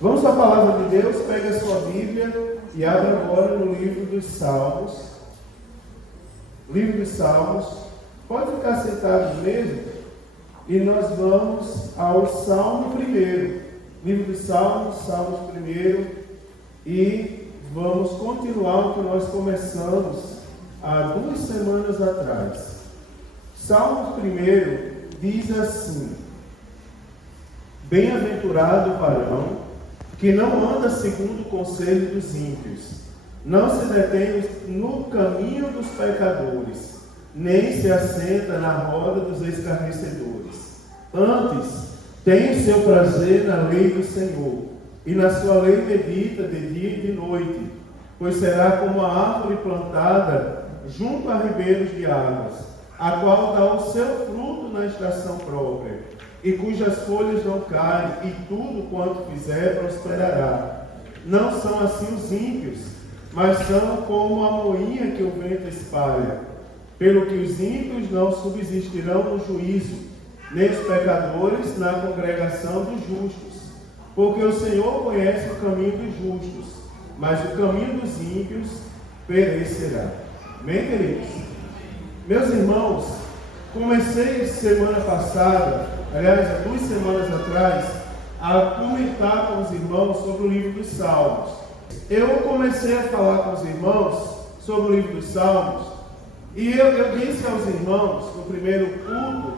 Vamos à palavra de Deus, pega a sua Bíblia e abre agora no livro dos Salmos. Livro dos Salmos. Pode ficar sentado mesmo e nós vamos ao Salmo 1. Livro dos Salmos, Salmos 1. E vamos continuar o que nós começamos há 2 semanas atrás. Salmos 1 diz assim: Bem-aventurado o varão que não anda segundo o conselho dos ímpios, não se detém no caminho dos pecadores, nem se assenta na roda dos escarnecedores. Antes, tem o seu prazer na lei do Senhor, e na sua lei medita de dia e de noite, pois será como a árvore plantada junto a ribeiros de águas, a qual dá o seu fruto na estação própria, e cujas folhas não caem, e tudo quanto fizer prosperará. Não são assim os ímpios, mas são como a moinha que o vento espalha. Pelo que os ímpios não subsistirão no juízo, nem os pecadores na congregação dos justos. Porque o Senhor conhece o caminho dos justos, mas o caminho dos ímpios perecerá. Amém, queridos? Meus irmãos, comecei semana passada, aliás, há 2 semanas atrás, a comentar com os irmãos sobre o livro dos Salmos. Eu comecei a falar com os irmãos sobre o livro dos Salmos, e eu disse aos irmãos, no primeiro culto,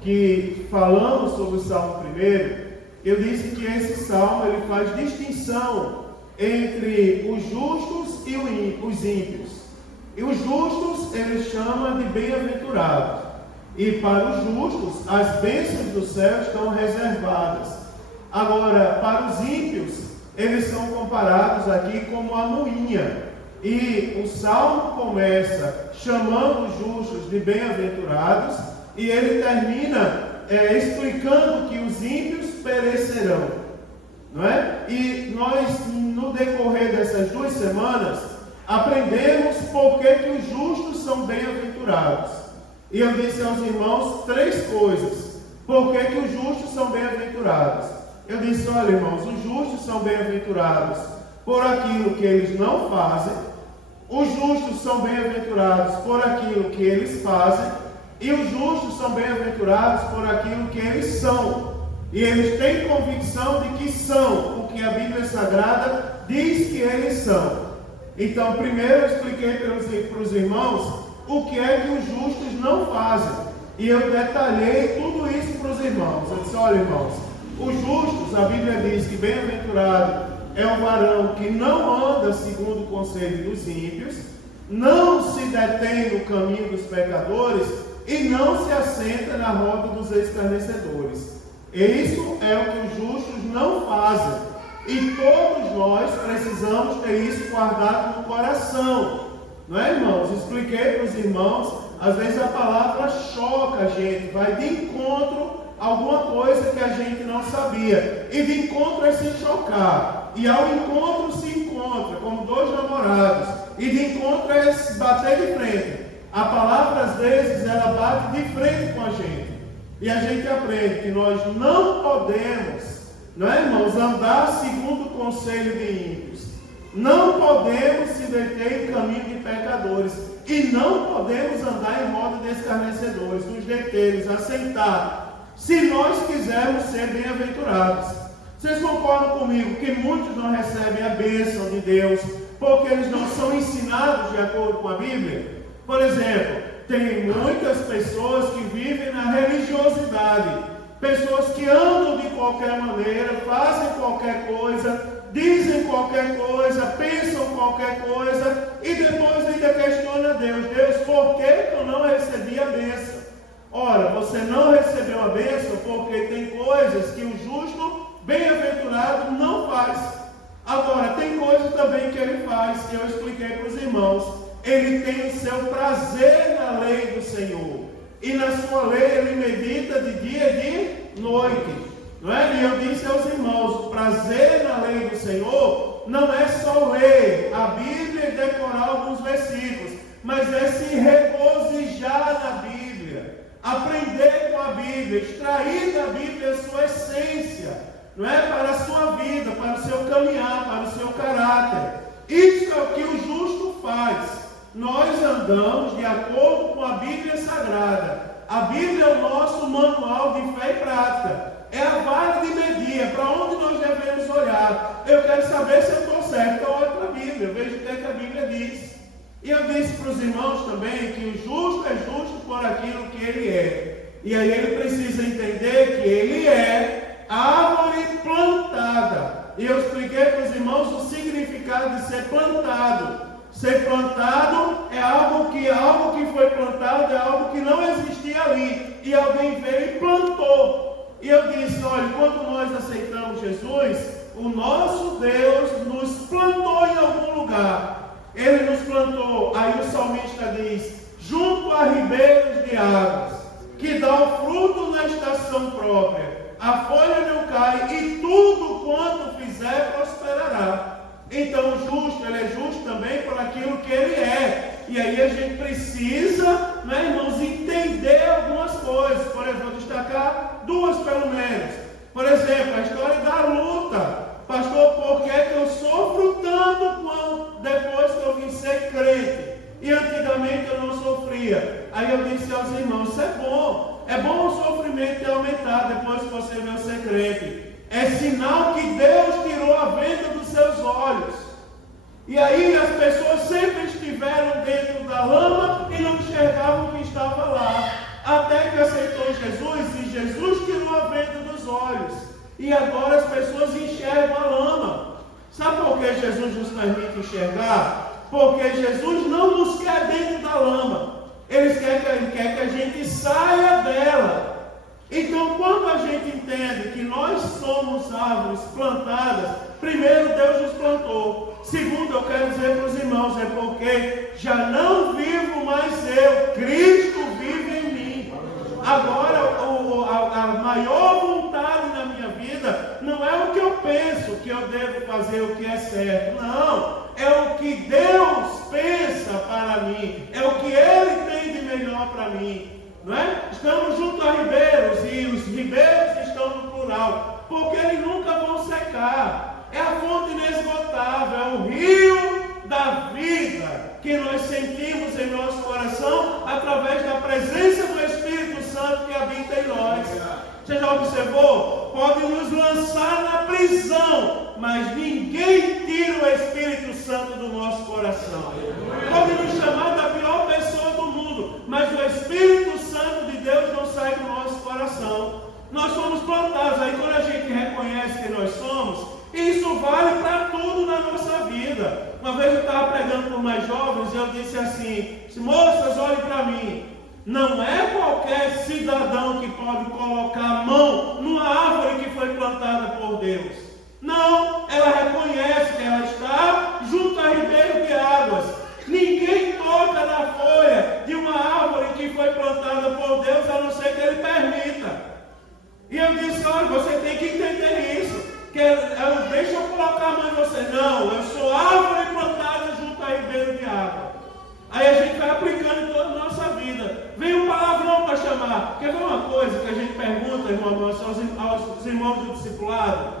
que falamos sobre o Salmo 1, eu disse que esse Salmo ele faz distinção entre os justos e os ímpios. E os justos ele chama de bem-aventurados. E para os justos, as bênçãos do céu estão reservadas. Agora, para os ímpios, eles são comparados aqui como a moinha. E o Salmo começa chamando os justos de bem-aventurados, e ele termina explicando que os ímpios perecerão. Não é? E nós, no decorrer dessas 2 semanas, aprendemos por que os justos são bem-aventurados. E eu disse aos irmãos 3 coisas. Por que os justos são bem-aventurados? Eu disse, olha irmãos, os justos são bem-aventurados por aquilo que eles não fazem. Os justos são bem-aventurados por aquilo que eles fazem. E os justos são bem-aventurados por aquilo que eles são. E eles têm convicção de que são o que a Bíblia Sagrada diz que eles são. Então, primeiro eu expliquei para os irmãos o que é que os justos não fazem. E eu detalhei tudo isso para os irmãos. Eu disse, olha irmãos, os justos, a Bíblia diz que bem-aventurado é um varão que não anda segundo o conselho dos ímpios, não se detém no caminho dos pecadores e não se assenta na roda dos escarnecedores. Isso é o que os justos não fazem. E todos nós precisamos ter isso guardado no coração. Não é, irmãos? Expliquei para os irmãos, às vezes a palavra choca a gente, vai de encontro a alguma coisa que a gente não sabia. E de encontro é se chocar. E ao encontro se encontra, como 2 namorados. E de encontro é se bater de frente. A palavra, às vezes, ela bate de frente com a gente. E a gente aprende que nós não podemos, não é, irmãos, andar segundo o conselho de ímpios. Não podemos se deter em caminho de pecadores. E não podemos andar em roda de escarnecedores, nos deter, nos assentar, se nós quisermos ser bem-aventurados. Vocês concordam comigo que muitos não recebem a bênção de Deus porque eles não são ensinados de acordo com a Bíblia? Por exemplo, tem muitas pessoas que vivem na religiosidade, pessoas que andam de qualquer maneira, fazem qualquer coisa, dizem qualquer coisa, pensam qualquer coisa, e depois ainda questiona Deus. Deus, por que eu não recebi a bênção? Ora, você não recebeu a bênção porque tem coisas que o justo, bem-aventurado, não faz. Agora, tem coisas também que ele faz, que eu expliquei para os irmãos. Ele tem o seu prazer na lei do Senhor. E na sua lei ele medita de dia e de noite. Não é? E eu disse aos irmãos, o prazer na lei do Senhor não é só ler a Bíblia e decorar alguns versículos, mas é se regozijar na Bíblia, aprender com a Bíblia, extrair da Bíblia a sua essência, não é? Para a sua vida, para o seu caminhar, para o seu caráter. Isso é o que o justo faz. Nós andamos de acordo com a Bíblia Sagrada. A Bíblia é o nosso manual de fé e prática. É a vara de medir, é para onde nós devemos olhar. Eu quero saber se eu estou certo, então olho para a Bíblia, eu vejo o que é que a Bíblia diz. E eu disse para os irmãos também que o justo é justo por aquilo que ele é. E aí ele precisa entender que ele é árvore plantada. E eu expliquei para os irmãos o significado de ser plantado. Ser plantado é algo que foi plantado, é algo que não existia ali. E alguém veio e plantou. E eu disse, olha, quando nós aceitamos Jesus, o nosso Deus nos plantou em algum lugar. Ele nos plantou, aí o salmista diz, junto a ribeiros de águas, que dá o fruto na estação própria. A folha não cai e tudo quanto fizer prosperará. Então o justo, ele é justo também por aquilo que ele é. E aí a gente precisa, né, irmãos, entender algumas coisas. Por exemplo, vou destacar duas pelo menos. Por exemplo, a história da luta. Pastor, por que eu sofro tanto depois que eu vim ser crente? E antigamente eu não sofria. Aí eu disse aos irmãos, isso é bom. É bom o sofrimento ter aumentado depois que você veio ser crente. É sinal que Deus tirou a venda dos seus olhos. E aí as pessoas sempre estiveram dentro da lama e não enxergavam o que estava lá. Até que aceitou Jesus e Jesus tirou a venda dos olhos. E agora as pessoas enxergam a lama. Sabe por que Jesus nos permite enxergar? Porque Jesus não nos quer dentro da lama. Ele quer que a gente saia dela. Então, quando a gente entende que nós somos árvores plantadas, primeiro, Deus nos plantou. Segundo, eu quero dizer para os irmãos, é porque já não vivo mais eu, Cristo vive em mim. Agora, a maior vontade na minha vida não é o que eu penso, que eu devo fazer o que é certo. Não, é o que Deus pensa para mim, é o que Ele tem de melhor para mim. Não é? Estamos junto a ribeiros e os ribeiros estão no plural, porque eles nunca vão secar. É a fonte inesgotável, é o rio da vida que nós sentimos em nosso coração através da presença do Espírito Santo que habita em nós. Você já observou? Pode nos lançar na prisão, mas ninguém tira o Espírito Santo do nosso coração. Pode nos chamar da pior pessoa do mundo, mas o Espírito Santo de Deus não sai do nosso coração. Nós somos plantados. Aí quando a gente reconhece que nós somos, isso vale para tudo na nossa vida. Uma vez eu estava pregando por mais jovens e eu disse assim, moças, olhem para mim. Não é qualquer cidadão que pode colocar a mão numa árvore que foi plantada por Deus. Não, ela reconhece que ela está junto a ribeiro de águas. Ninguém toca na folha de uma árvore que foi plantada por Deus, a não ser que Ele permita. E eu disse, olha, você tem que entender isso. Deixa eu colocar a mão em você. Não, eu sou árvore plantada junto a ribeiro de água. Aí a gente vai aplicando em toda a nossa vida. Vem um palavrão para chamar. Quer ver uma coisa que a gente pergunta, irmão, aos irmãos do discipulado?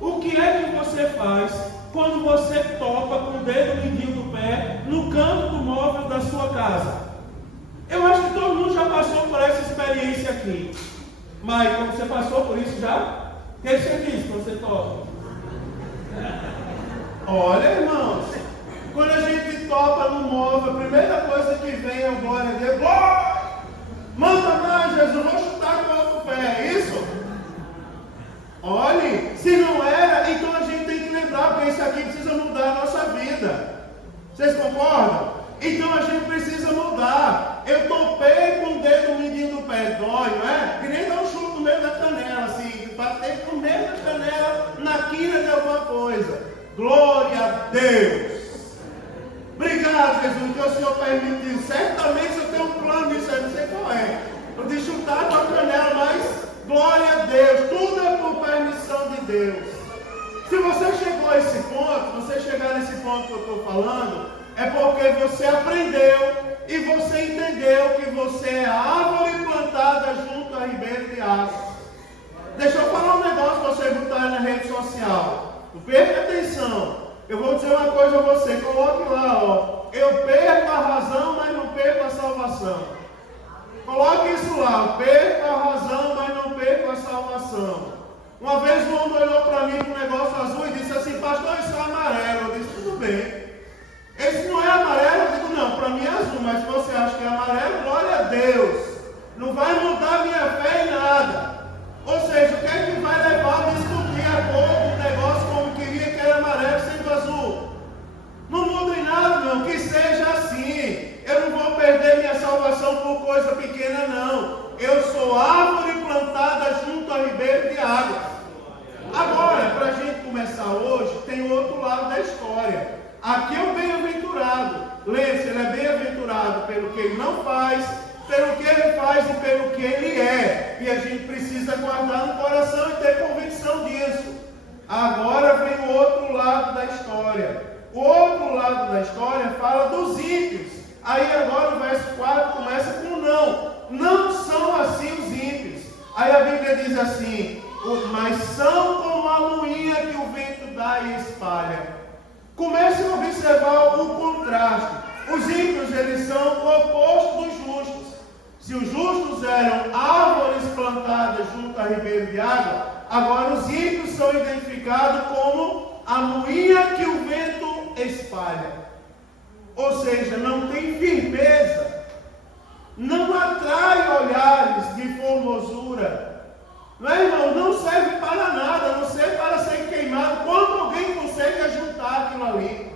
O que é que você faz quando você topa com o dedo mindinho do pé no canto do móvel da sua casa? Eu acho que todo mundo já passou por essa experiência aqui. Mas quando você passou por isso já? O que você diz quando você topa? Olha, irmãos, quando a gente topa no móvel, a primeira coisa que vem é o glória a Deus. Glória! Manda mais, Jesus, vou chutar com o outro pé, é isso? Olhe, se não era, então a gente tem que lembrar, porque isso aqui precisa mudar a nossa vida. Vocês concordam? Então a gente precisa mudar. Eu topei com o dedo mindinho do pé, dói, não é? Que nem dar um chute no meio da canela, assim, bater no meio da canela, na quina de alguma coisa. Glória a Deus! Obrigado, Jesus, que o Senhor permitiu. Certamente eu tenho um plano disso aí, não sei qual é. Eu de chutar com a canela, mas glória a Deus, tudo é por permissão de Deus. Se você chegou a esse ponto, você chegar nesse ponto que eu estou falando, é porque você aprendeu e você entendeu que você é a árvore plantada junto a ribeiro de águas. Deixa eu falar um negócio para você botar na rede social. Preste atenção. Eu vou dizer uma coisa a você, coloque lá, ó. Eu perco a razão, mas não perco a salvação. Coloque isso lá, eu perco a razão, mas não perco a salvação. Uma vez um homem olhou para mim com um negócio azul e disse assim, pastor, isso é amarelo. Eu disse, tudo bem. Esse não é amarelo? Eu digo, não, para mim é azul, mas se você acha que é amarelo, glória a Deus. Não vai mudar minha fé em nada. Ou seja, o que é que vai levar a discutir a cor do negócio como queria que era amarelo sendo azul? Não muda em nada, não. Que seja assim. Eu não vou perder minha salvação por coisa pequena, não. Eu sou árvore plantada junto a ribeiro de água. Agora, para a gente começar hoje, tem o outro lado da história. Aqui é o bem-aventurado. Lembre-se, ele é bem-aventurado pelo que ele não faz, pelo que ele faz e pelo que ele é. E a gente precisa guardar no coração e ter convicção disso. Agora vem o outro lado da história. O outro lado da história fala dos ímpios. Aí agora o verso 4 começa com não. Não são assim os ímpios. Aí a Bíblia diz assim, mas são como a moinha que o vento dá e espalha. Comece a observar o contraste. Os ímpios, eles são o oposto dos justos. Se os justos eram árvores plantadas junto a ribeiro de água, agora os ímpios são identificados como a moinha que o vento espalha. Ou seja, não tem firmeza, não atrai olhares de formosura. Não é, irmão? Não serve para nada, a não ser para ser queimado quando alguém consegue ajuntar aquilo ali.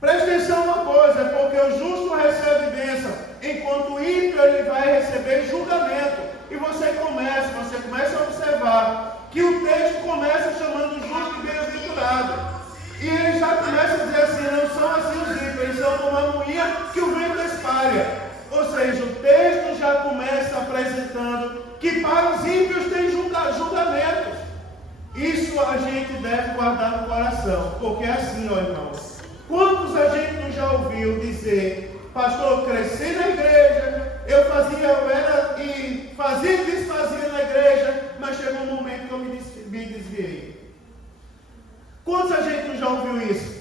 Preste atenção uma coisa, é porque o justo recebe bênção, enquanto o ímpio ele vai receber julgamento. E você começa a observar que o texto começa chamando o justo de bem-aventurado. E ele já começa a dizer assim, não são assim os ímpios, eles são como a moinha que o vento espalha. Ou seja, o texto já começa apresentando que para os ímpios tem julgamentos. Isso a gente deve guardar no coração, porque é assim, ó irmãos. Quantos a gente não já ouviu dizer, pastor, eu cresci na igreja, eu fazia e desfazia na igreja, mas chegou um momento que eu me desviei. Quantos a gente não já ouviu isso?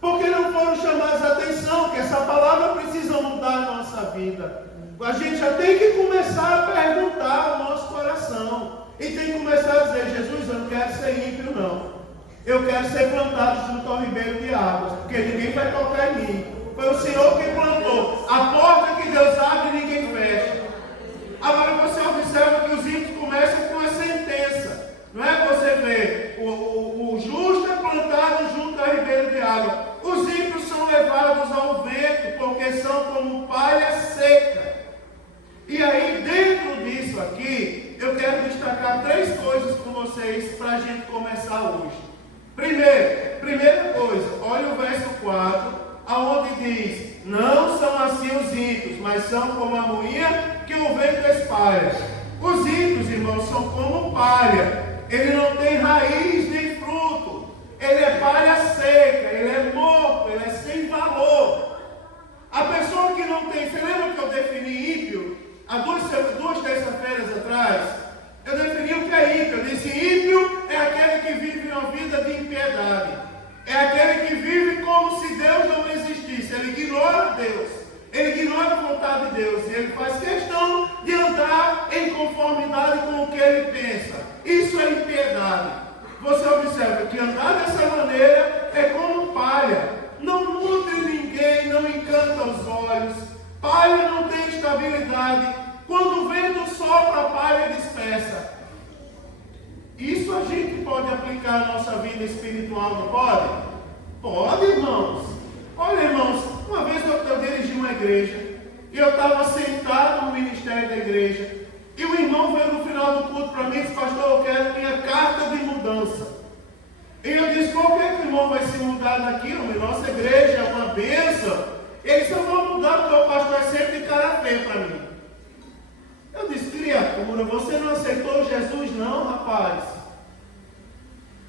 Porque não foram chamados a atenção, que essa palavra precisa mudar a nossa vida. A gente já tem que começar a perguntar ao nosso coração. E tem que começar a dizer, Jesus, eu não quero ser ímpio, não. Eu quero ser plantado junto ao ribeiro de águas, porque ninguém vai tocar em mim. Foi o Senhor quem plantou. A porta que Deus abre, ninguém fecha. Agora você observa que os ímpios começam com a sentença. Não é? Você vê, o justo é plantado junto ao ribeiro de água. Os ímpios são levados ao vento, porque são como palha seca. E aí, dentro disso aqui, eu quero destacar 3 coisas com vocês para a gente começar hoje. Primeira coisa, olha o verso 4, aonde diz, não são assim os ímpios, mas são como a moinha que o vento espalha. Os ímpios, irmãos, são como palha. Ele não tem raiz nem fruto. Ele é palha seca, ele é morto, ele é sem valor. A pessoa que não tem, você lembra que eu defini ímpio? Há duas terças-feiras atrás, eu defini o que é ímpio. Eu disse, ímpio é aquele que vive uma vida de impiedade. É aquele que vive como se Deus não existisse. Ele ignora Deus. Ele ignora a vontade de Deus. E ele faz questão de andar em conformidade com o que ele pensa. Isso é impiedade. Você observa que andar dessa maneira é como palha. Não nutre ninguém, não encanta os olhos. Palha não tem estabilidade. Quando o vento sopra, a palha dispersa. Isso a gente pode aplicar na nossa vida espiritual, não pode? Pode, irmãos. Olha, irmãos, uma vez eu dirigi uma igreja e eu estava sentado no ministério da igreja e o irmão veio no final do culto para mim e disse, pastor, eu quero minha carta de mudança. E eu disse, por que o irmão vai se mudar daqui? Nossa igreja é uma bênção. Ele disse, eu vou mudar porque o pastor é sempre de cara feia para mim. Eu disse, criatura, você não aceitou Jesus não, rapaz?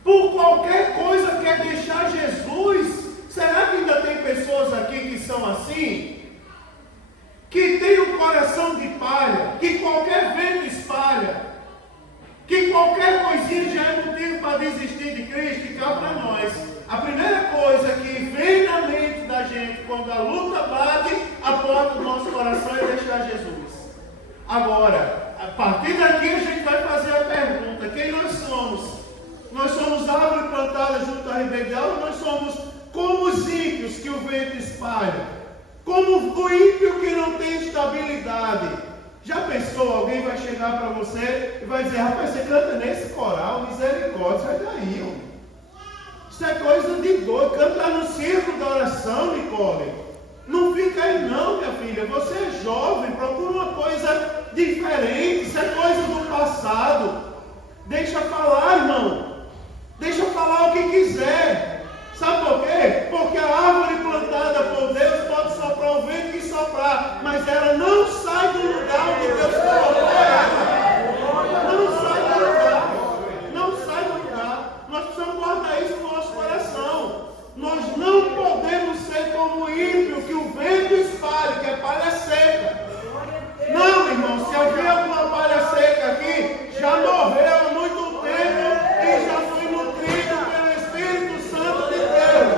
Por qualquer coisa quer deixar Jesus? Será que ainda tem pessoas aqui que são assim? Que tem um coração de palha, que qualquer vento espalha, que qualquer qualquer coisinha já é motivo para desistir de Cristo, e cá para nós. A primeira coisa que vem na mente da gente quando a luta bate a porta do nosso coração é deixar Jesus. Agora, a partir daqui a gente vai fazer a pergunta: quem nós somos? Nós somos árvore plantada junto à ribeira, ou nós somos como os ímpios que o vento espalha? Como o ímpio que não tem estabilidade? Já pensou, alguém vai chegar para você e vai dizer: rapaz, você canta nesse coral, misericórdia, sai daí, homem. Isso é coisa de doido, canta no círculo da oração, Nicole. Não fica aí não, minha filha, você é jovem, procura uma coisa diferente, isso é coisa do passado. Deixa falar, irmão. Deixa falar o que quiser. Sabe por quê? Porque a árvore plantada por Deus pode soprar o vento que soprar, mas ela não sai do lugar onde Deus colocou ela. Não sai do lugar. Não sai do lugar. Nós precisamos guardar isso no nosso coração. Nós não podemos ser como o ímpio que o vento espalha, que é palha seca. Não, irmão, se eu ver alguma palha seca aqui, já morreu há muito tempo e já foi nutrido pelo Espírito Santo de Deus.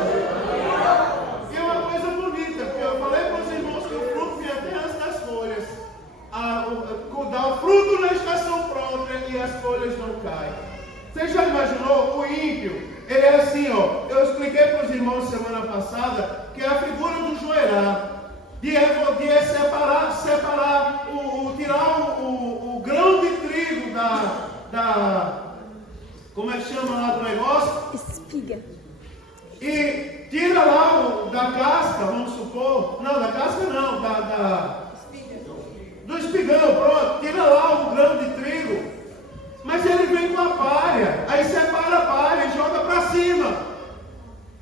E é uma coisa bonita, porque eu falei para os irmãos que o fruto vem até antes das folhas. Dá o fruto na estação própria e as folhas não caem. Você já imaginou o ímpio? Ele é assim, ó. Eu expliquei para os irmãos semana passada que é a figura do joelhar. De separar, tirar o grão de trigo como é que chama lá do negócio? Espiga. E tira lá da casca, vamos supor. Não, da casca não, do espigão, pronto. Tira lá o grão de trigo. Mas ele vem com a palha, aí separa a palha e joga para cima.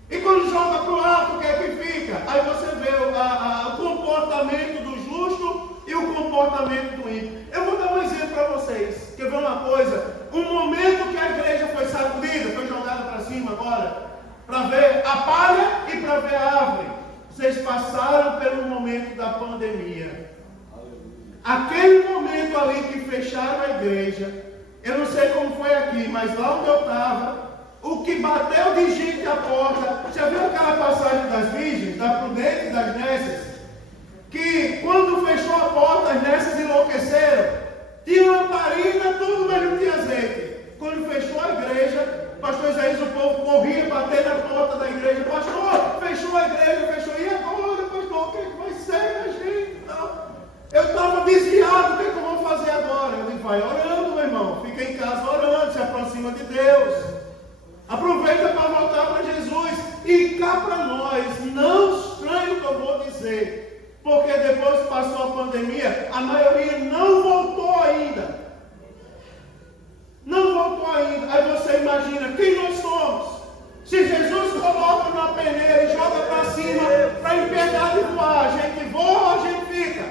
E quando joga para o alto, o que é que fica? Aí você vê o comportamento do justo e o comportamento do ímpio. Eu vou dar um exemplo para vocês. Quer ver uma coisa? Um momento que a igreja foi sacudida, foi jogada para cima agora, para ver a palha e para ver a árvore. Vocês passaram pelo momento da pandemia. Aquele momento ali que fecharam a igreja, eu não sei como foi aqui, mas lá onde eu estava, o que bateu de gente à porta. Já viu aquela passagem das virgens, da Prudente e das nécias? Que quando fechou a porta, as nécias enlouqueceram. Tinha lamparina, tudo, mas não tinha azeite. Quando fechou a igreja, pastor Isaías, o povo corria bater na porta da igreja. Pastor, fechou a igreja, fechou. E agora, pastor, o que vai ser da gente? Não. Eu estava desviado, o que eu vou fazer agora? Eu digo: vai orando, meu irmão. Fica em casa orando, se aproxima de Deus. Aproveita para voltar para Jesus. E cá para nós, não estranhe o que eu vou dizer, porque depois que passou a pandemia, a maioria não voltou ainda. Não voltou ainda. Aí você imagina quem nós somos. Se Jesus coloca numa peneira e joga para cima para impedir de voar, a gente voa ou a gente fica?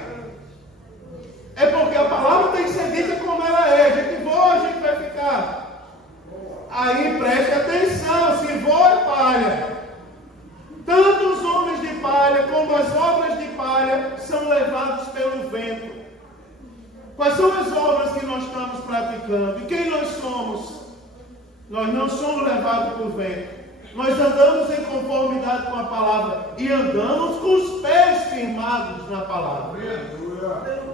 É porque a palavra tem que ser dita como ela é. A gente voa ou a gente vai ficar? Aí preste atenção, se voa é palha. Tanto os homens de palha como as obras de palha são levados pelo vento. Quais são as obras que nós estamos praticando? E quem nós somos? Nós não somos levados por vento. Nós andamos em conformidade com a palavra e andamos com os pés firmados na palavra.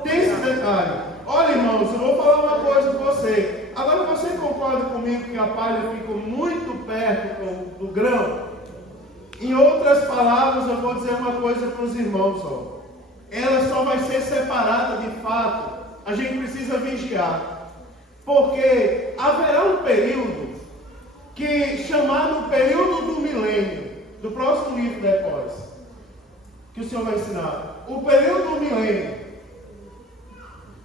Tem esse detalhe. Olha, irmãos, eu vou falar uma coisa para você. Agora você concorda comigo que a palha fica muito perto do grão? Em outras palavras, eu vou dizer uma coisa para os irmãos. Ó. Ela só vai ser separada de fato. A gente precisa vigiar. Porque haverá um período chamado período do milênio. Do próximo livro depois. Que o Senhor vai ensinar. O período do milênio.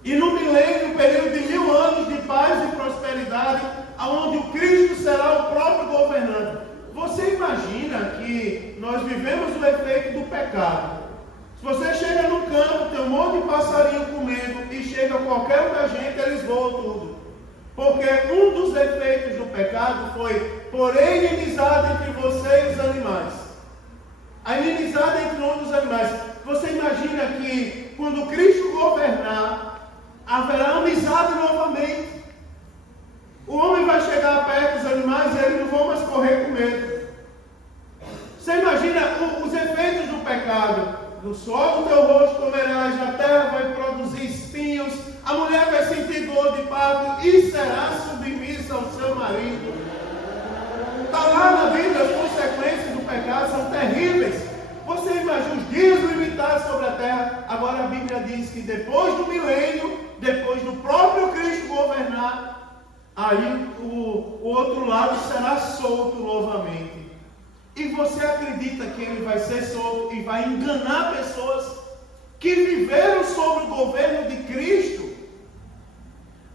E no milênio, o período de 1000 anos de paz e prosperidade, onde o Cristo será o próprio governante. Você imagina que nós vivemos o efeito do pecado. Se você chega no campo, tem um monte de passarinho comendo, e chega qualquer um da gente, eles voam tudo. Porque um dos efeitos do pecado foi porém inimizade entre você e os animais. A inimizade entre um dos animais. Você imagina que quando Cristo governar, haverá amizade novamente. O homem vai chegar perto dos animais e eles não vão mais correr com medo. Você imagina os efeitos do pecado. Do sol do teu rosto comerás, na terra vai produzir espinhos, a mulher vai sentir dor de parto e será submissa ao seu marido. Está lá na Bíblia, as consequências do pecado são terríveis. Você imagina os dias limitados sobre a terra. Agora a Bíblia diz que depois do milênio, depois do próprio Cristo governar, aí o outro lado será solto novamente. E você acredita que ele vai ser solto e vai enganar pessoas que viveram sob o governo de Cristo?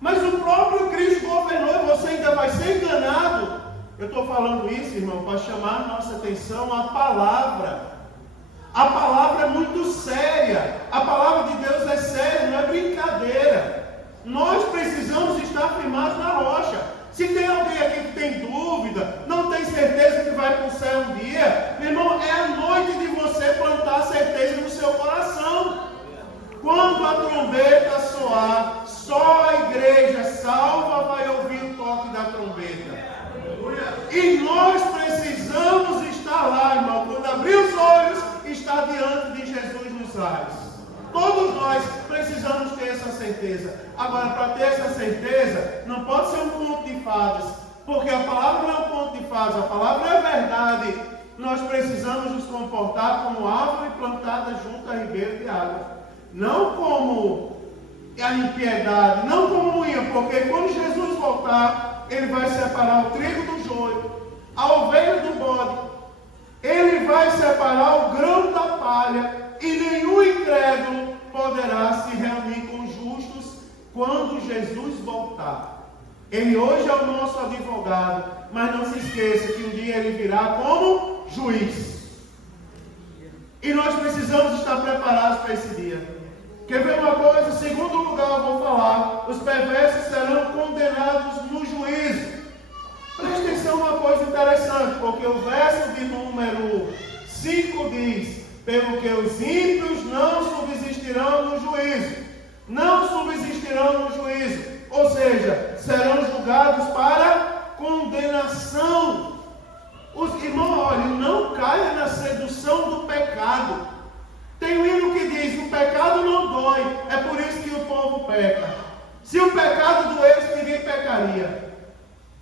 Mas o próprio Cristo governou e você ainda vai ser enganado. Eu estou falando isso, irmão, para chamar a nossa atenção à palavra. A palavra é muito séria. A palavra de Deus é séria, não é brincadeira. Nós precisamos estar firmados na rocha. Se tem alguém aqui que tem dúvida, não tem certeza que vai para o céu um dia, meu irmão, é a noite de você plantar certeza no seu coração. Quando a trombeta soar, só a igreja salva vai ouvir o toque da trombeta. E nós precisamos estar lá, irmão, quando abrir os olhos, estar diante de Jesus nos ares. Todos nós precisamos ter essa certeza. Agora, para ter essa certeza, não pode ser um conto de fadas, porque a palavra não é um conto de fadas, a palavra é verdade. Nós precisamos nos comportar como árvore plantada junto a ribeiro de água, não como a impiedade, não como unha, porque quando Jesus voltar, ele vai separar o trigo do joio, a ovelha do bode, ele vai separar o grão da palha. E nenhum incrédulo poderá se reunir com justos quando Jesus voltar. Ele hoje é o nosso advogado, mas não se esqueça que um dia ele virá como juiz. E nós precisamos estar preparados para esse dia. Quer ver uma coisa? Em segundo lugar, eu vou falar: os perversos serão condenados no juízo. Preste atenção uma coisa interessante, porque o verso de número 5 diz: pelo que os ímpios não subsistirão no juízo. Não subsistirão no juízo. Ou seja, serão julgados para condenação. Os irmãos, olha, não caia na sedução do pecado. Tem um hino que diz: o pecado não dói, é por isso que o povo peca. Se o pecado doesse, ninguém pecaria.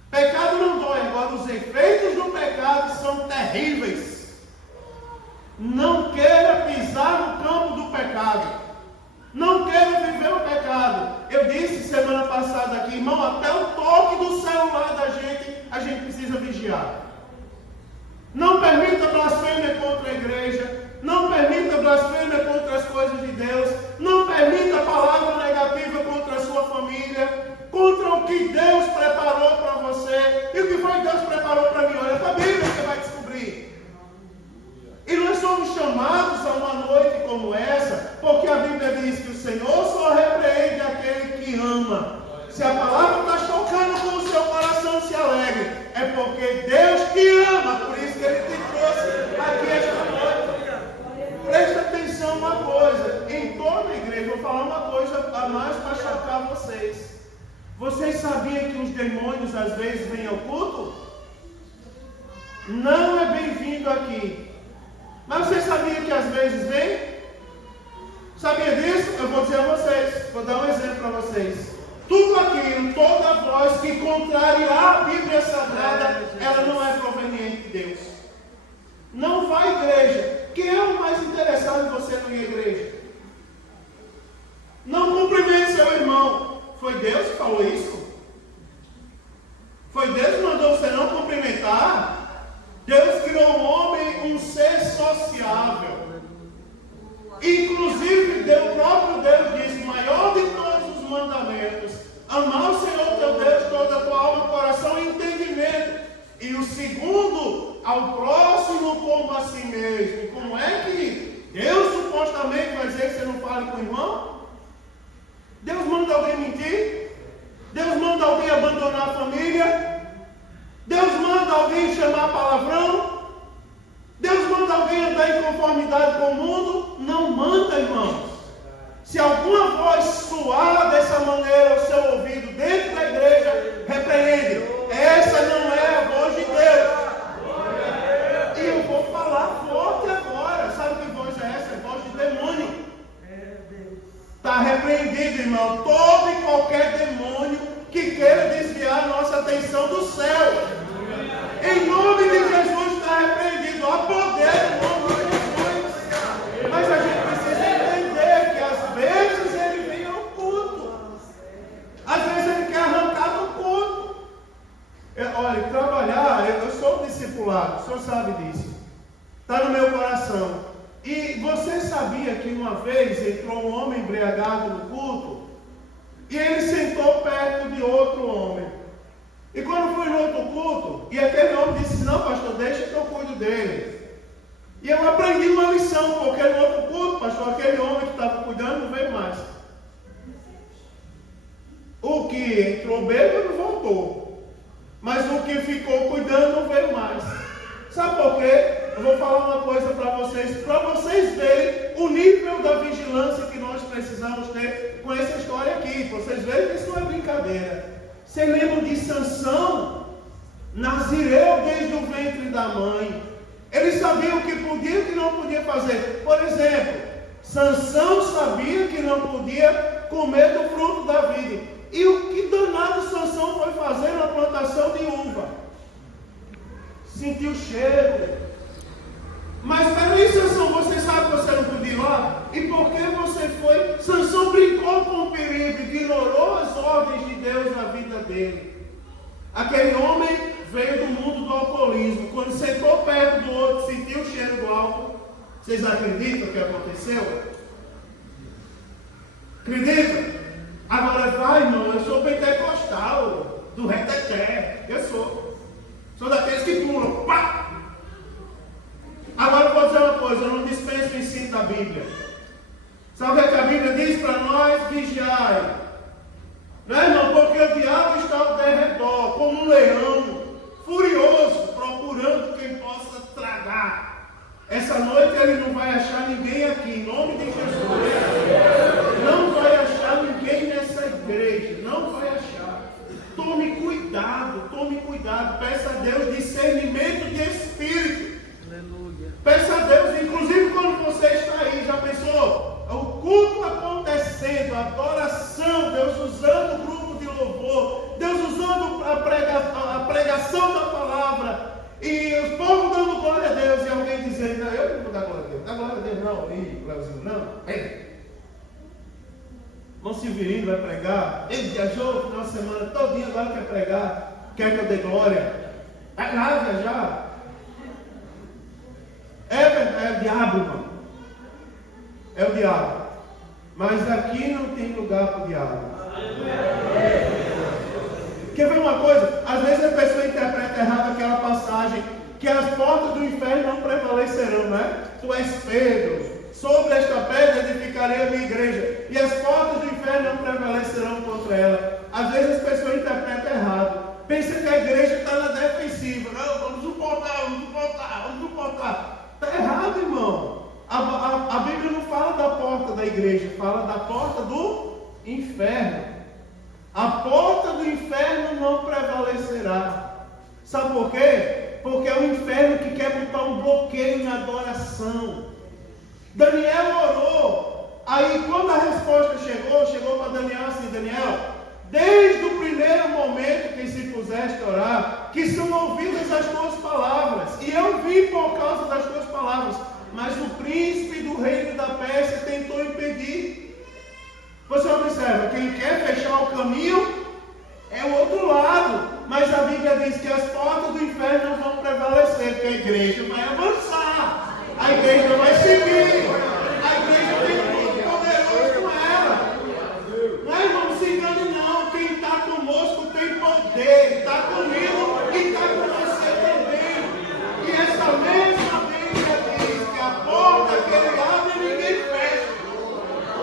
Pecado não dói, agora os efeitos do pecado são terríveis. Não queira pisar no campo do pecado. Não queira viver o pecado. Eu disse semana passada aqui, irmão, até o toque do celular da gente, a gente precisa vigiar. Não permita blasfêmia contra a igreja. Não permita blasfêmia contra as coisas de Deus. Não permita palavra negativa contra a sua família, contra o que Deus preparou para você. E o que foi que Deus preparou para mim? Olha, a Bíblia você vai descobrir. E nós somos chamados a uma noite como essa, porque a Bíblia diz que o Senhor só repreende aquele que ama. Se a palavra está chocando com o seu coração, se alegre. É porque Deus te ama, por isso que Ele te trouxe aqui esta noite. Preste atenção uma coisa, em toda a igreja, vou falar uma coisa a mais para chocar vocês. Vocês sabiam que os demônios às vezes vêm ao culto? Não é bem-vindo aqui. Mas você sabia que às vezes vem? Sabia disso? Eu vou dizer a vocês, vou dar um exemplo para vocês. Tudo aquilo, toda voz que contrariar a Bíblia Sagrada, ela não é proveniente de Deus. Não vai à igreja. Quem é o mais interessado em você não ir à igreja? Não cumprimente seu irmão. Foi Deus que falou isso? Foi Deus que mandou você não cumprimentar? Deus criou o homem um ser sociável. Inclusive, o próprio Deus disse: maior de todos os mandamentos, amar o Senhor teu Deus, toda a tua alma, coração e entendimento. E o segundo, ao próximo como a si mesmo. E como é que Deus supostamente vai dizer que você não fale com o irmão? Deus manda alguém mentir? Deus manda alguém abandonar a família? Deus manda alguém chamar palavrão? Deus manda alguém andar em conformidade com o mundo? Não manda, irmãos. Se alguma voz soar dessa maneira ao seu ouvido dentro da igreja, repreende. todo e qualquer demônio que queira desviar a nossa atenção do céu. Em nome de Jesus está repreendido. Há poder no nome de Jesus. Mas a gente precisa entender que às vezes ele vem ao culto. Às vezes ele quer arrancar do culto. Olha, trabalhar, eu sou discipulado, o senhor sabe disso. Está no meu coração. E você sabia que uma vez entrou um homem embriagado no culto? E ele sentou perto de outro homem. E quando foi no outro culto, e aquele homem disse: não, pastor, deixa que eu cuido dele. E eu aprendi uma lição, porque no outro culto, pastor, aquele homem que estava cuidando não veio mais. O que entrou bêbado voltou, mas o que ficou cuidando não veio mais. Sabe por quê? Eu vou falar uma coisa para vocês verem o nível da vigilância que nós precisamos ter com essa história aqui. Vocês verem que isso não é brincadeira. Você lembra de Sansão? Nazireu desde o ventre da mãe. Ele sabia o que podia e o que não podia fazer. Por exemplo, Sansão sabia que não podia comer do fruto da vida. E o que danado Sansão foi fazer na plantação de uva? Sentiu o cheiro. Mas peraí, Sansão, você sabe que você não podia ir lá? E por que você foi? Sansão brincou com o perigo, ignorou as ordens de Deus na vida dele. Aquele homem veio do mundo do alcoolismo. Quando sentou perto do outro, sentiu o cheiro do álcool. Vocês acreditam que aconteceu? Acreditam? Agora vai, irmão, eu sou pentecostal, do reteté. Eu sou. Sou daqueles que pulam. Pá! Agora eu vou dizer uma coisa, eu não dispenso o ensino da Bíblia. Sabe o que a Bíblia diz para nós? Vigiai. Não é, irmão? Porque o diabo está ao derredor, como um leão, furioso, procurando quem possa tragar. Essa noite ele não vai achar ninguém aqui, em nome de Jesus. Não vai achar ninguém nessa igreja, não vai achar. Tome cuidado, peça a Deus discernimento de espírito. Peça a Deus, inclusive quando você está aí, já pensou? O culto acontecendo, a adoração, Deus usando o grupo de louvor, Deus usando a pregação da palavra, e o povo dando glória a Deus, e alguém dizendo: não, eu não vou dar glória a Deus, dá glória a Deus não, ei, Leozinho, não, ei. Irmão Severino vai pregar, ele viajou no final de semana todinho, agora quer pregar, quer que eu dê glória, vai lá viajar. É o diabo, irmão. É o diabo. Mas aqui não tem lugar para o diabo. Quer ver uma coisa? Às vezes a pessoa interpreta errado aquela passagem, que as portas do inferno não prevalecerão, né? Tu és Pedro. Sobre esta pedra edificarei a minha igreja, e as portas do inferno não prevalecerão contra ela. Às vezes as pessoas interpretam errado. Pensa que a igreja está na defensiva. Não, vamos suportar. Está errado, irmão. A Bíblia não fala da porta da igreja, fala da porta do inferno. A porta do inferno não prevalecerá. Sabe por quê? Porque é o inferno que quer botar um bloqueio na adoração. Daniel orou. Aí quando a resposta chegou para Daniel assim: Daniel, desde o primeiro momento que se puseste a orar, que são ouvidas as tuas palavras, e eu vim por causa das tuas palavras, mas o príncipe do reino da Pérsia tentou impedir. Você observa, quem quer fechar o caminho é o outro lado, mas a Bíblia diz que as portas do inferno não vão prevalecer, porque a igreja vai avançar, a igreja vai seguir, a igreja tem um todo poderoso com ela. Não é, irmão, não se engane não, quem está conosco tem poder, está comigo e está com você também. E essa mesma Bíblia diz que a porta que ele abre, ninguém fecha.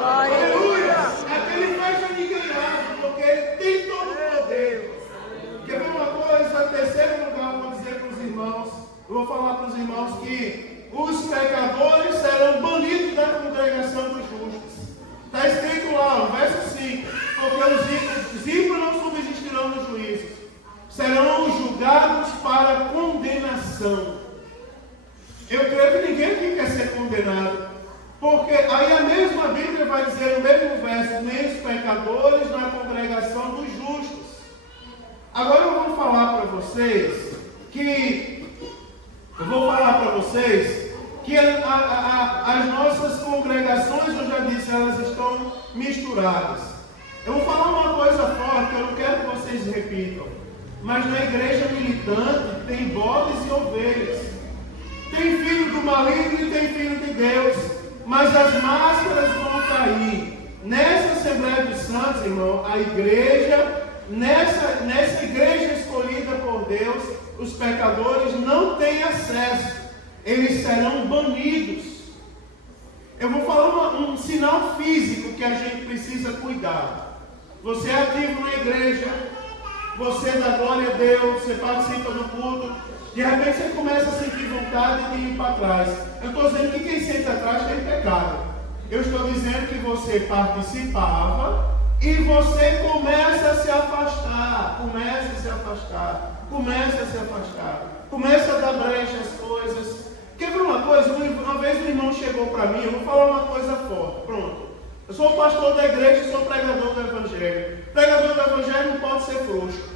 Aleluia! A que ele fecha, ninguém abre, porque ele tem todo o poder. Quer ver uma coisa? Em terceiro lugar, eu vou dizer para os irmãos, eu vou falar para os irmãos que os pecadores serão banidos da congregação dos justos. Está escrito lá, no verso 5, porque os ímpios não subsistirão nos juízos, serão julgados para condenação. Eu creio que ninguém aqui quer ser condenado. Porque aí a mesma Bíblia vai dizer no mesmo verso, nem os pecadores na congregação dos justos. Agora eu vou falar para vocês que as nossas congregações, eu já disse, elas estão misturadas. Eu vou falar uma coisa forte, que eu não quero que vocês repitam. Mas na igreja militante tem bodes e ovelhas. Tem filho do maligno e tem filho de Deus. Mas as máscaras vão cair. Nessa Assembleia dos Santos, irmão, a igreja, nessa igreja escolhida por Deus, os pecadores não têm acesso. Eles serão banidos. Eu vou falar um sinal físico que a gente precisa cuidar. Você é ativo na igreja, você dá glória a Deus, você participa do culto, de repente você começa a sentir vontade de ir para trás. Eu estou dizendo que quem senta atrás tem pecado. Eu estou dizendo que você participava e você começa a se afastar, começa a dar brecha às coisas. Quer ver uma coisa? Uma vez um irmão chegou para mim, eu vou falar uma coisa forte, pronto. Eu sou pastor da igreja e sou pregador do Evangelho. Pregador do Evangelho não pode ser frouxo.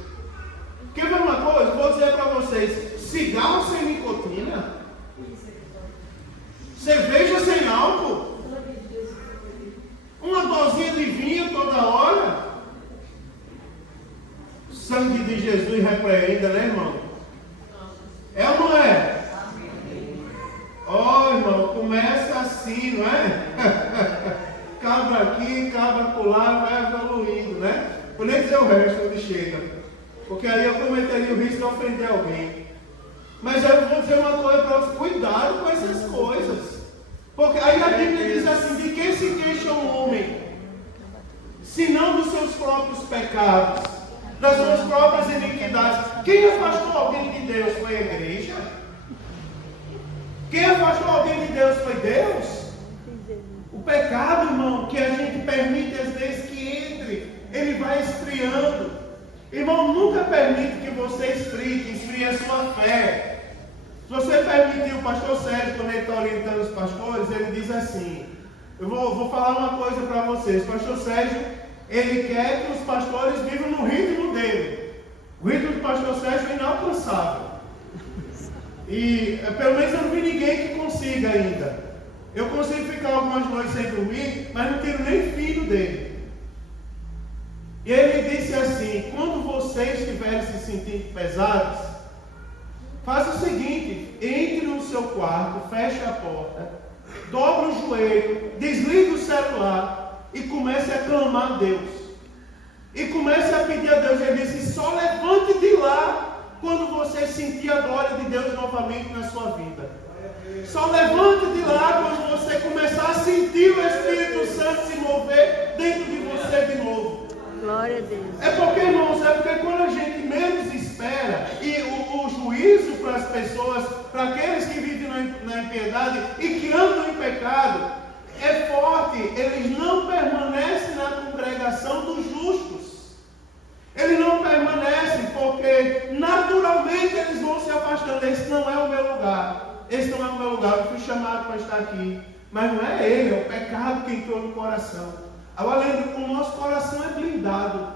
Quer ver uma coisa? Vou dizer para vocês, cigarro sem nicotina, cerveja sem álcool, uma dosinha de vinho toda hora, sangue de Jesus repreenda, né, irmão? É ou não é? Ó, irmão, começa assim, não é? Cabra aqui, cabra acolá, vai evoluindo, né? Vou nem dizer o resto onde chega, porque aí eu cometeria o risco de ofender alguém. Mas eu vou dizer uma coisa para vocês, cuidado com essas coisas. Porque aí a Bíblia diz assim, de quem se queixa o homem? Senão dos seus próprios pecados, das suas próprias iniquidades. Quem afastou alguém de Deus foi a igreja? Quem afastou alguém de Deus foi Deus? O pecado, irmão, que a gente permite às vezes que entre, ele vai esfriando. Irmão, nunca permite que você esfrie a sua fé. Se você permitir, o pastor Sérgio, quando ele está orientando os pastores, ele diz assim, eu vou falar uma coisa para vocês. O pastor Sérgio, ele quer que os pastores vivam no ritmo dele. O ritmo do pastor Sérgio é inalcançável. E pelo menos eu não vi ninguém que consiga ainda. Eu consigo ficar algumas noites sem dormir, mas não tiro nem filho dele. E ele disse assim, quando vocês estiverem se sentindo pesados, faça o seguinte, entre no seu quarto, feche a porta, dobre o joelho, desligue o celular e comece a clamar a Deus. E comece a pedir a Deus. Ele disse, só levante de lá quando você sentir a glória de Deus novamente na sua vida. Só levante de lá quando você começar a sentir o Espírito Santo se mover dentro de você de novo. Glória a Deus. É porque, irmãos, quando a gente menos espera, e o juízo para as pessoas, para aqueles que vivem na impiedade e que andam em pecado, é forte. Eles não permanecem na congregação dos justos. Eles não permanecem porque naturalmente eles vão se afastando. Esse não é o meu lugar. Esse não é o meu lugar. Eu fui chamado para estar aqui. Mas não é ele, é o pecado que entrou no coração. Agora lembre que o nosso coração é blindado.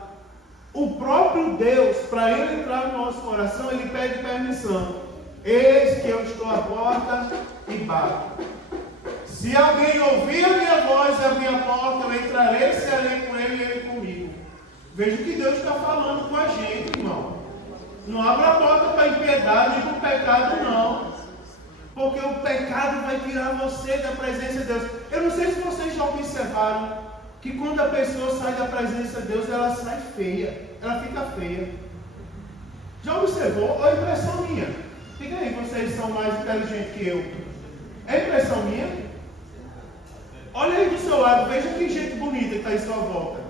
O próprio Deus, para ele entrar no nosso coração, ele pede permissão. Eis que eu estou à porta e bato. Se alguém ouvir a minha voz e abrir a porta, eu entrarei, serei com ele e ele comigo. Veja o que Deus está falando com a gente, irmão. Não abra a porta para a impiedade e para o pecado, não. Porque o pecado vai tirar você da presença de Deus. Eu não sei se vocês já observaram que quando a pessoa sai da presença de Deus, ela sai feia. Ela fica feia. Já observou? Ou é impressão minha? Diga aí, vocês são mais inteligentes que eu. É impressão minha? Olha aí do seu lado, veja que gente bonita que está em sua volta.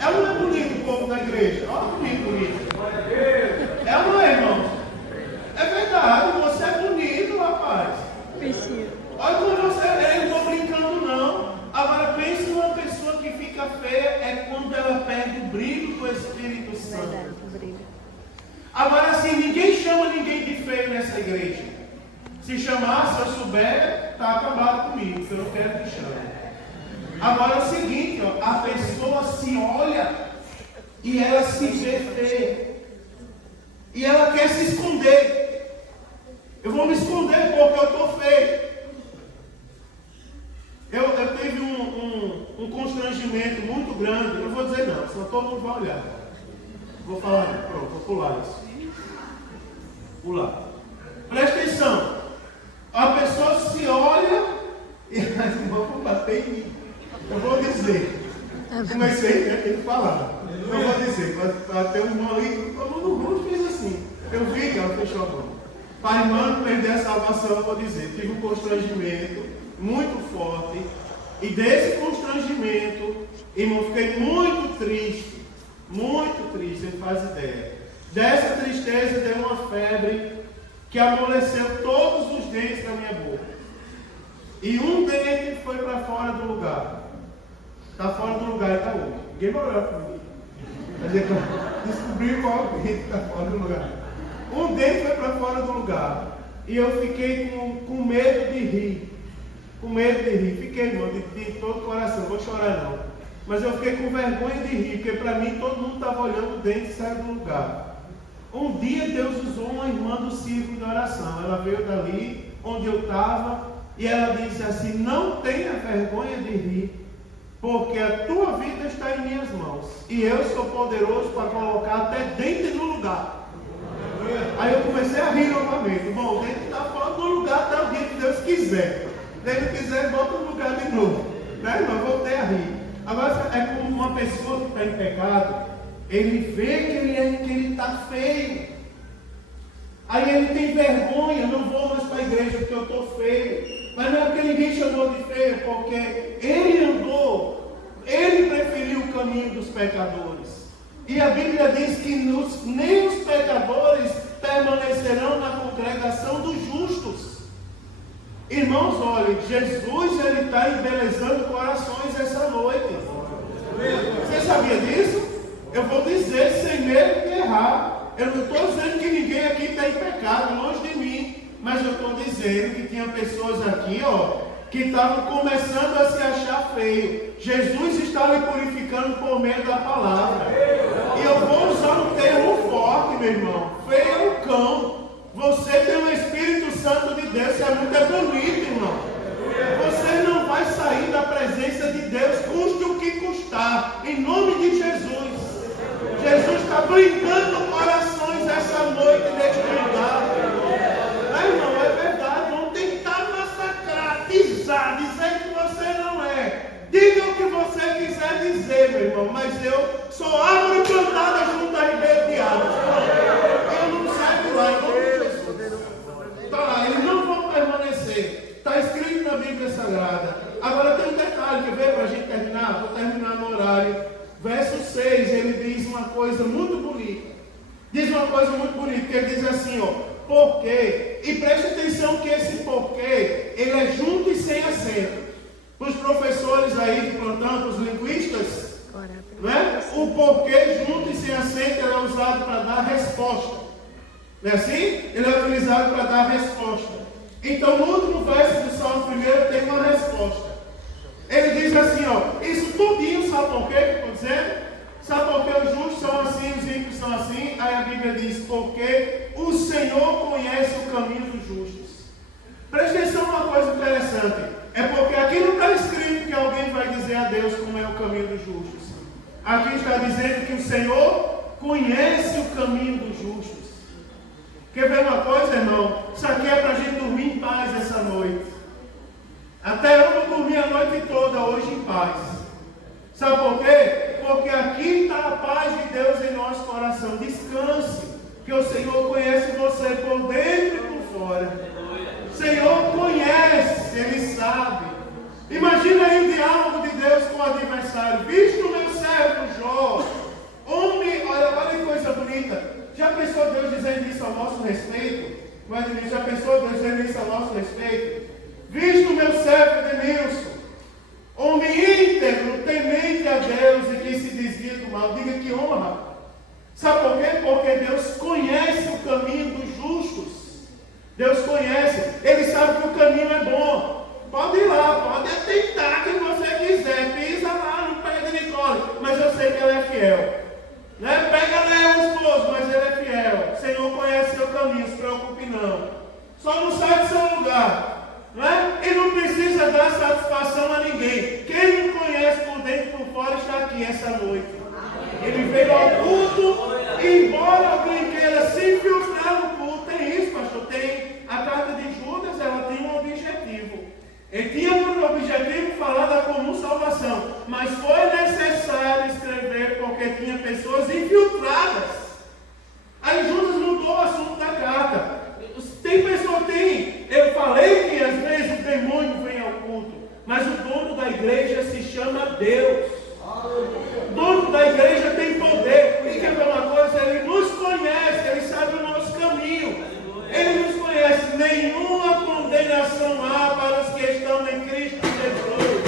É ou não é bonito o povo da igreja? Olha bonito. É ou não é, irmão? É verdade, você é bonito, rapaz. Olha quando você é, eu não estou brincando não. Agora pense numa pessoa que fica feia, é quando ela perde o brilho do Espírito Santo. Agora assim, ninguém chama ninguém de feio nessa igreja. Se chamar, se eu souber, está acabado comigo, porque eu não quero que chame. Agora é o seguinte, ó, a pessoa se olha e ela se vê feia. E ela quer se esconder. Eu vou me esconder porque eu estou feio. Eu tive um constrangimento muito grande. Eu não vou dizer não, senão todo mundo vai olhar. Vou falar, pronto, vou pular isso. Pular. Presta atenção. A pessoa se olha e as irmãs vão bater em mim. Eu vou dizer. Comecei, né? Tem que falar. Eu vou dizer. Tem um irmão ali, todo mundo fez assim. Eu vi que ela fechou a mão. Para a irmã não perder a salvação, eu vou dizer. Tive um constrangimento muito forte. E desse constrangimento, irmão, fiquei muito triste. Muito triste, você não faz ideia. Dessa tristeza deu uma febre que amoleceu todos os dentes da minha boca. E um dente foi para fora do lugar. Está fora do lugar até hoje. Ninguém vai olhar para mim. Quer dizer, descobri qual dente está fora do lugar. Um dente foi para fora do lugar. E eu fiquei com medo de rir. Com medo de rir. Fiquei, irmão, de todo o coração. Não vou chorar não. Mas eu fiquei com vergonha de rir. Porque para mim todo mundo estava olhando o dente e saiu do lugar. Um dia Deus usou uma irmã do círculo de oração. Ela veio dali onde eu estava e ela disse assim: não tenha vergonha de rir, porque a tua vida está em minhas mãos e eu sou poderoso para colocar até dente no lugar. Aí eu comecei a rir novamente. Bom, o dente está fora do lugar até o dia que Deus quiser. Se Deus quiser, bota no lugar de novo, né? Mas voltei a rir. Agora é como uma pessoa que está em pecado. Ele vê que ele está feio. Aí ele tem vergonha. Não vou mais para a igreja porque eu estou feio. Mas não é porque ninguém chamou de feio, é porque ele andou, ele preferiu o caminho dos pecadores. E a Bíblia diz que nem os pecadores permanecerão na congregação dos justos. Irmãos, olhem, Jesus ele está embelezando corações essa noite. Você sabia disso? Eu vou dizer sem medo de errar. Eu não estou dizendo que ninguém aqui está em pecado, longe de mim. Mas eu estou dizendo que tinha pessoas aqui, que estavam começando a se achar feio. Jesus está lhe purificando por meio da palavra. E eu vou usar um termo forte, meu irmão. Feio é o cão. Você tem o Espírito Santo de Deus. Isso é muito bonito, irmão. Você não vai sair da presença de Deus, custe o que custar. Em nome de Jesus. Jesus está blindando corações essa noite neste lugar. Irmão, é verdade. Vão tentar massacrar, pisar, dizer que você não é. Diga o que você quiser dizer, meu irmão. Mas eu sou árvore plantada junto à ribeira de águas. Eu não saio de lá, em nome de Jesus. Está lá, eles não vão permanecer. Está escrito na Bíblia Sagrada. Agora tem um detalhe que veio para a gente terminar. Vou terminar no horário. Verso 6, ele diz uma coisa muito bonita. Diz uma coisa muito bonita, que ele diz assim, porque, e preste atenção que esse porque, ele é junto e sem acento. Para os professores aí de plantão, para os linguistas, não é? O porquê junto e sem acento ele é usado para dar resposta. Não é assim? Ele é utilizado para dar resposta. Então, no último verso do Salmo 1 tem uma resposta. Ele diz assim, isso tudinho, sabe por quê que eu estou dizendo? Sabe por que os justos são assim, os ímpios são assim? Aí a Bíblia diz, porque o Senhor conhece o caminho dos justos. Preste atenção uma coisa interessante. É porque aqui não está escrito que alguém vai dizer a Deus como é o caminho dos justos. Aqui está dizendo que o Senhor conhece o caminho dos justos. Quer ver uma coisa, irmão? Isso aqui é para a gente dormir em paz essa noite. Até eu vou dormir a noite toda hoje em paz. Sabe por quê? Porque aqui está a paz de Deus em nosso coração. Descanse, que o Senhor conhece você por dentro e por fora. O Senhor conhece, Ele sabe. Imagina aí o diálogo de Deus com o adversário. Visto o meu servo Jó, homem, olha que coisa bonita. Já pensou Deus dizendo isso ao nosso respeito? Mas já pensou Deus dizendo isso ao nosso respeito? Visto o meu servo Edenilson, homem íntegro, temente a Deus e que se desvia do mal, diga que honra. Sabe por quê? Porque Deus conhece o caminho dos justos. Deus conhece, Ele sabe que o caminho é bom. Pode ir lá, pode tentar quem você quiser, pisa lá no pé de Nicole, mas eu sei que ela é fiel. Né? Pega lá o esposo, mas ele é fiel. O Senhor conhece seu caminho, não se preocupe não. Só não sai do seu lugar. Né? E não precisa dar satisfação a ninguém. Quem não conhece por dentro e por fora está aqui essa noite. Ele veio ao culto, e embora alguém queira se infiltrar no culto, tem isso, pastor, tem a carta de Judas, ela tem um objetivo. Ele tinha por objetivo falar da comum salvação, mas foi necessário escrever porque tinha pessoas infiltradas. Aí Judas mudou o assunto da carta. Tem pessoa, eu falei que às vezes o demônio vem ao culto, mas o dono da igreja se chama Deus. O dono da igreja tem poder. E quer ver uma coisa? Ele nos conhece, ele sabe o nosso caminho. Ele nos conhece. Nenhuma condenação há para os que estão em Cristo Jesus,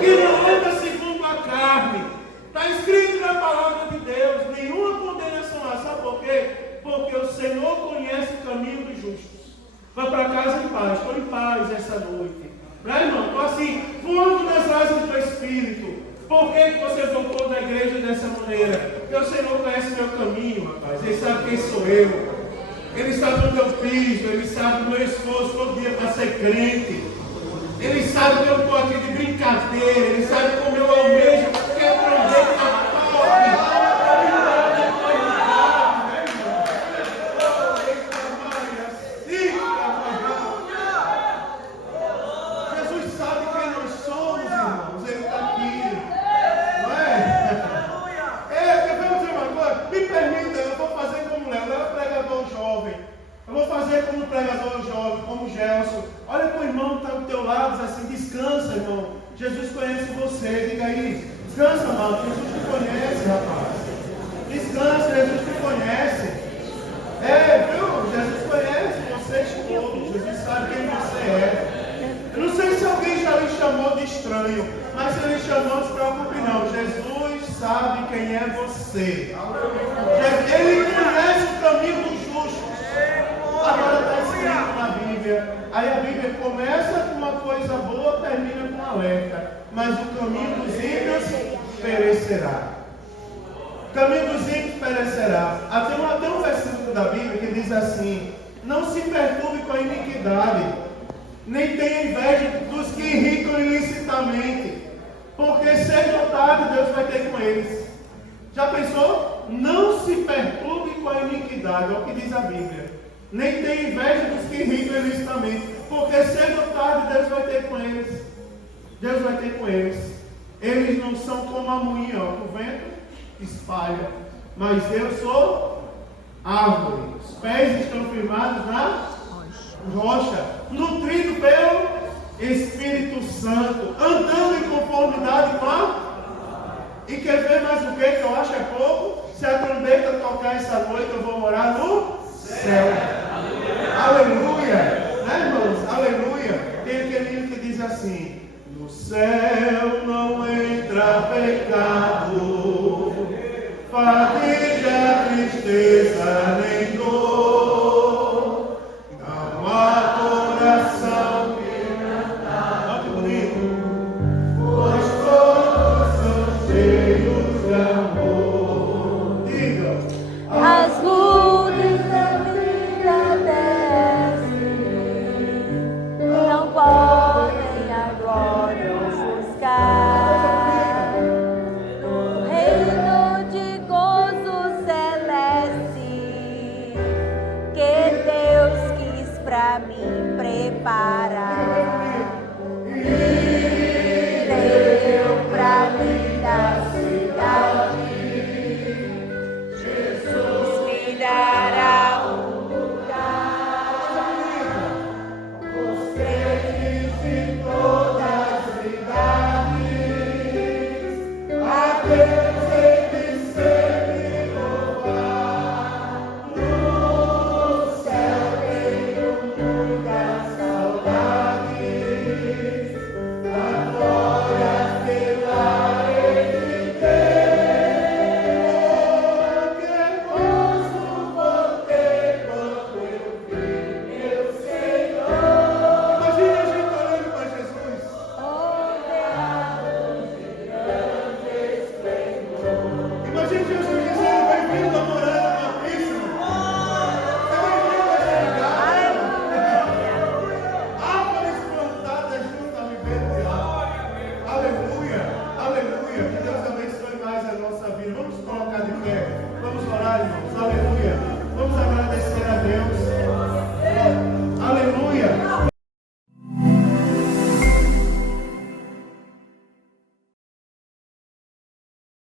que não anda segundo a carne. Está escrito na palavra de Deus. Nenhuma condenação há. Sabe por quê? Porque o Senhor conhece o caminho dos justos. Vai para casa em paz. Estou em paz essa noite. Né, irmão? Estou assim, voando nas asas do Espírito. Por que você voltou da igreja dessa maneira? Porque o Senhor conhece meu caminho, rapaz. Ele sabe quem sou eu. Ele sabe o meu piso. Ele sabe o meu esforço todo dia para ser crente. Ele sabe que eu estou aqui de brincadeira. Ele sabe como eu almejo. Que é aprender a pau. Eu vou fazer como pregador jovem, como Gelson. Olha para o irmão que está do teu lado, diz assim, descansa, irmão. Jesus conhece você, diga aí. Descansa, irmão, Jesus te conhece, rapaz. Descansa, Jesus te conhece. Viu? Jesus conhece vocês todos. Jesus sabe quem você é. Eu não sei se alguém já lhe chamou de estranho, mas se ele chamou, não se preocupe não. Jesus sabe quem é você. Ele conhece o caminho dos justos. Agora está escrito na Bíblia. Aí a Bíblia começa com uma coisa boa, termina com um alerta. Mas o caminho dos ímpios perecerá. O caminho dos ímpios perecerá. Até um versículo da Bíblia que diz assim: não se perturbe com a iniquidade, nem tenha inveja dos que irritam ilicitamente, porque cedo ou tarde Deus vai ter com eles. Já pensou? Não se perturbe com a iniquidade, é o que diz a Bíblia. Nem tenha inveja dos que irritam ilicitamente, porque cedo ou tarde Deus vai ter com eles. Deus vai ter com eles. Eles não são como a moinha, que o vento espalha, mas eu sou árvore. Os pés estão firmados na rocha, nutrido pelo Espírito Santo, andando em conformidade com a... E quer ver mais o que eu acho é pouco? Se a trombeta tocar essa noite, eu vou morar no céu. Aleluia! Né, irmãos? Aleluia! Tem aquele livro que diz assim: no céu não entra pecado, fadiga, tristeza, nem dor.